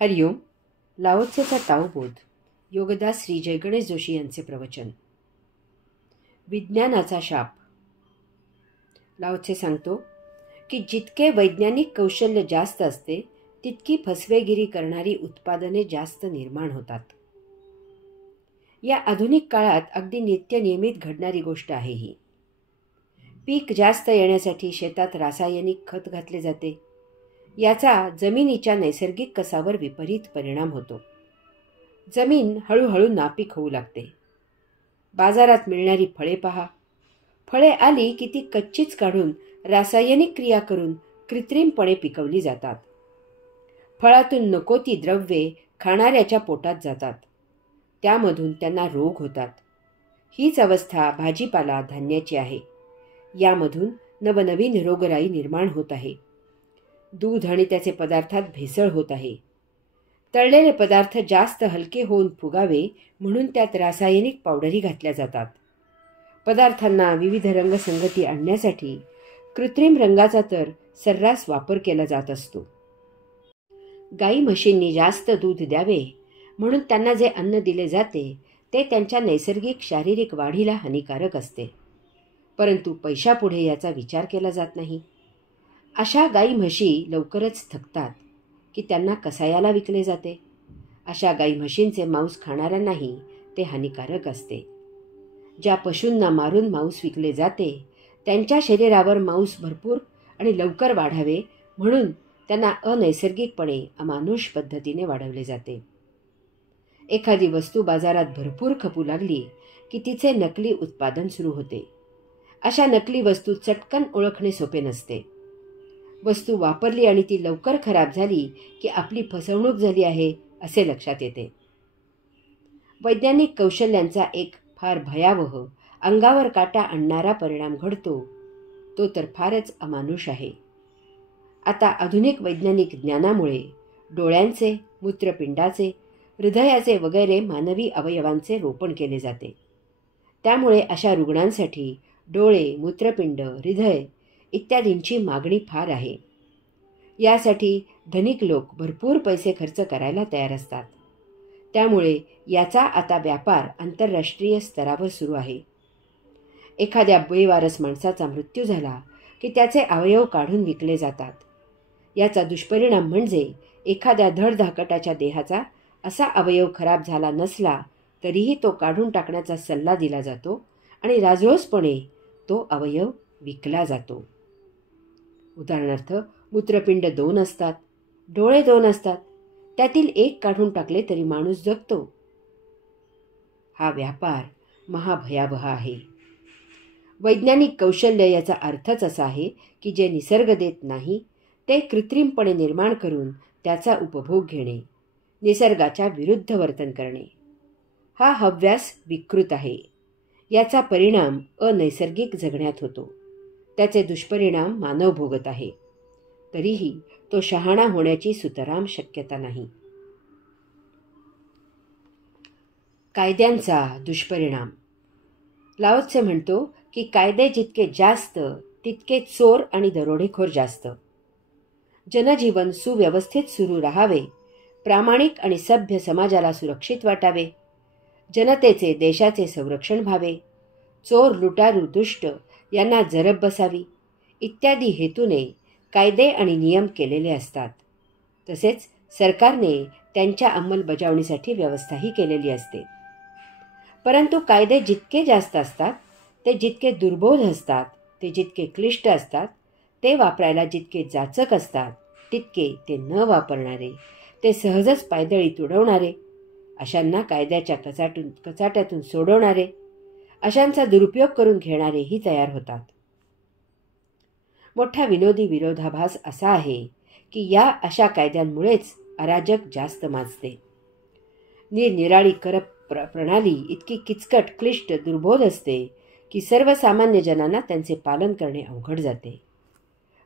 हरिओम. लाओत्सेचा ताओबोध. योगदास श्री जय गणेश जोशी यांचे प्रवचन. विज्ञानाचा शाप. लाओत्से सांगतो की जितके वैज्ञानिक कौशल्य जास्त असते तितकी फसवेगिरी करणारी उत्पादने जास्त निर्माण होतात. या आधुनिक काळात अगदी नित्यनियमित घडणारी गोष्ट आहे ही. पीक जास्त येण्यासाठी शेतात रासायनिक खत घातले जाते. याचा जमिनीच्या नैसर्गिक कसावर विपरीत परिणाम होतो. जमीन हळूहळू नापीक होऊ लागते. बाजारात मिळणारी फळे पहा. फळे आली की ती कच्चीच काढून रासायनिक क्रिया करून कृत्रिमपणे पिकवली जातात. फळातून नको ती द्रव्ये खाणाऱ्याच्या पोटात जातात. त्यामधून त्यांना रोग होतात. हीच अवस्था भाजीपाला धान्याची आहे. यामधून नवनवीन रोगराई निर्माण होत आहे. दूध आणि त्याचे पदार्थात भेसळ होत आहे. तळलेले पदार्थ जास्त हलके होऊन फुगावे म्हणून त्यात रासायनिक पावडरी घातल्या जातात. पदार्थांना विविध रंगसंगती आणण्यासाठी कृत्रिम रंगाचा तर सर्रास वापर केला जात असतो. गाई म्हशींनी जास्त दूध द्यावे म्हणून त्यांना जे अन्न दिले जाते ते त्यांच्या नैसर्गिक शारीरिक वाढीला हानिकारक असते. परंतु पैशापुढे याचा विचार केला जात नाही. अशा गाई म्हशी लवकरच थकतात की त्यांना कसायाला विकले जाते. अशा गाई म्हशींचे मांस खाणाऱ्यांनाही ते हानिकारक असते. ज्या पशूंना मारून मांस विकले जाते त्यांच्या शरीरावर मांस भरपूर आणि लवकर वाढावे म्हणून त्यांना अनैसर्गिकपणे अमानुष पद्धतीने वाढवले जाते. एखादी वस्तू बाजारात भरपूर खपू लागली की तिचे नकली उत्पादन सुरू होते. अशा नकली वस्तू चटकन ओळखणे सोपे नसते. वस्तू वापरली आणि ती लवकर खराब झाली की आपली फसवणूक झाली आहे असे लक्षात येते. वैज्ञानिक कौशल्यांचा एक फार भयावह, अंगावर काटा आणणारा परिणाम घडतो तो तर फारच अमानुष आहे. आता आधुनिक वैज्ञानिक ज्ञानामुळे डोळ्यांचे, मूत्रपिंडाचे, हृदयाचे वगैरे मानवी अवयवांचे रोपण केले जाते. त्यामुळे अशा रुग्णांसाठी डोळे, मूत्रपिंड, हृदय इत्यादींची मागणी फार आहे. यासाठी धनिक लोक भरपूर पैसे खर्च करायला तयार असतात. त्यामुळे याचा आता व्यापार आंतरराष्ट्रीय स्तरावर सुरू आहे. एखाद्या बेवारस माणसाचा मृत्यू झाला की त्याचे अवयव काढून विकले जातात. याचा दुष्परिणाम म्हणजे एखाद्या धडधाकटाच्या देहाचा असा अवयव खराब झाला नसला तरीही तो काढून टाकण्याचा सल्ला दिला जातो आणि राजरोसपणे तो अवयव विकला जातो. उदाहरणार्थ, मूत्रपिंड 2 असतात, डोळे 2 असतात, त्यातील एक काढून टाकले तरी माणूस जगतो. हा व्यापार महाभयावह आहे. वैज्ञानिक कौशल्य याचा अर्थच असा आहे की जे निसर्ग देत नाही ते कृत्रिमपणे निर्माण करून त्याचा उपभोग घेणे, निसर्गाच्या विरुद्ध वर्तन करणे. हा हव्यास विकृत आहे. याचा परिणाम अनैसर्गिक जगण्यात होतो. त्याचे दुष्परिणाम मानव भोगत आहे. तरीही तो शहाणा होण्याची सुतराम शक्यता नाही. कायद्यांचा दुष्परिणाम. लाओत्से म्हणतो की कायदे जितके जास्त तितके चोर आणि दरोडेखोर जास्त. जनजीवन सुव्यवस्थित सुरू राहावे, प्रामाणिक आणि सभ्य समाजाला सुरक्षित वाटावे, जनतेचे देशाचे संरक्षण व्हावे, चोर लुटारू दुष्ट यांना जरब बसावी इत्यादी हेतूने कायदे आणि नियम केलेले असतात. तसेच सरकारने त्यांच्या अंमलबजावणीसाठी व्यवस्थाही केलेली असते. परंतु कायदे जितके जास्त असतात ते जितके दुर्बोध असतात, ते जितके क्लिष्ट असतात, ते वापरायला जितके जाचक असतात तितके ते न वापरणारे, ते सहजच पायदळी तुडवणारे, अशांना कायद्याच्या कचाट्यातून सोडवणारे, अशांचा दुरुपयोग करून घेणारेही तयार होतात. मोठा विनोदी विरोधाभास असा आहे की या अशा कायद्यांमुळेच अराजक जास्त माजते. निरनिराळी कर प्रणाली इतकी किचकट, क्लिष्ट, दुर्बोध असते की सर्वसामान्य जनांना त्यांचे पालन करणे अवघड जाते.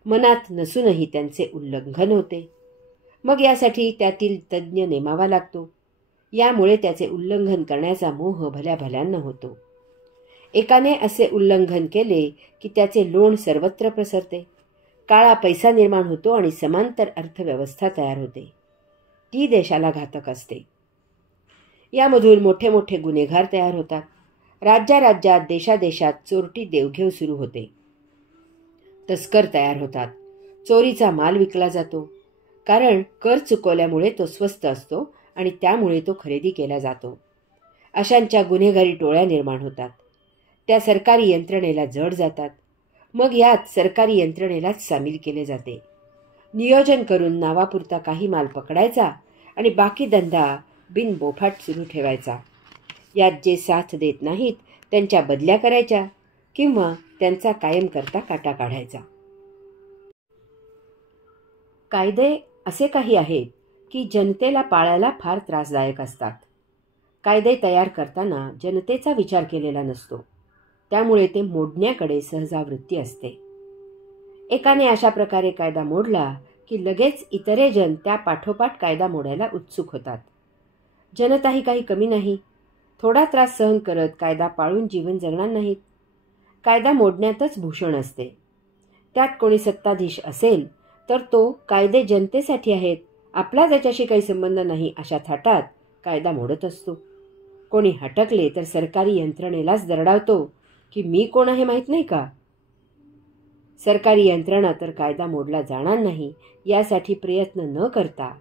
मनात नसूनही त्यांचे उल्लंघन होते. मग यासाठी त्यातील तज्ज्ञ नेमावा लागतो. यामुळे त्याचे उल्लंघन करण्याचा मोह भल्या भल्यांना होतो. एकाने असे उल्लंघन केले की त्याचे लोण सर्वत्र प्रसरते. काळा पैसा निर्माण होतो आणि समांतर अर्थव्यवस्था तयार होते. ती देशाला घातक असते. यामधून मोठे मोठे गुन्हेगार तयार होतात. राज्यात देशादेशात चोरटी देवघेव सुरू होते. तस्कर तयार होतात. चोरीचा माल विकला जातो. कारण कर चुकवल्यामुळे तो स्वस्त असतो आणि त्यामुळे तो खरेदी केला जातो. अशांच्या गुन्हेगारी टोळ्या निर्माण होतात. त्या सरकारी यंत्रणेला जड जातात. मग यात सरकारी यंत्रणेलाच सामील केले जाते. नियोजन करून नावापुरता काही माल पकडायचा आणि बाकी धंदा बिनबोफाट सुरू ठेवायचा. यात जे साथ देत नाहीत त्यांच्या बदल्या करायच्या किंवा त्यांचा कायम करता काटा काढायचा. कायदे असे काही आहेत की जनतेला पाळायला फार त्रासदायक असतात. कायदे तयार करताना जनतेचा विचार केलेला नसतो. त्यामुळे ते मोडण्याकडे सहजावृत्ती असते. एकाने अशा प्रकारे कायदा मोडला की लगेच इतरे जण त्या पाठोपाठ कायदा मोडायला उत्सुक होतात. जनताही काही कमी नाही. थोडा त्रास सहन करत कायदा पाळून जीवन जगणार नाहीत. कायदा मोडण्यातच भूषण असते. त्यात कोणी सत्ताधीश असेल तर तो कायदे जनतेसाठी आहेत, आपला त्याच्याशी काही संबंध नाही अशा थाटात कायदा मोडत असतो. कोणी हटकले तर सरकारी यंत्रणेलाच दरडावतो की मी कोण आहे माहीत नाही का. सरकारी यंत्रणा तर कायदा मोडला जाणार नाही यासाठी प्रयत्न न करता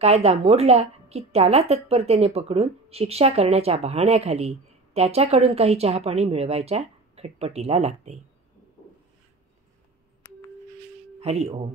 कायदा मोडला की त्याला तत्परतेने पकडून शिक्षा करण्याच्या बहाण्याखाली त्याच्याकडून काही चहापाणी मिळवायच्या खटपटीला लागते. हरि ओम.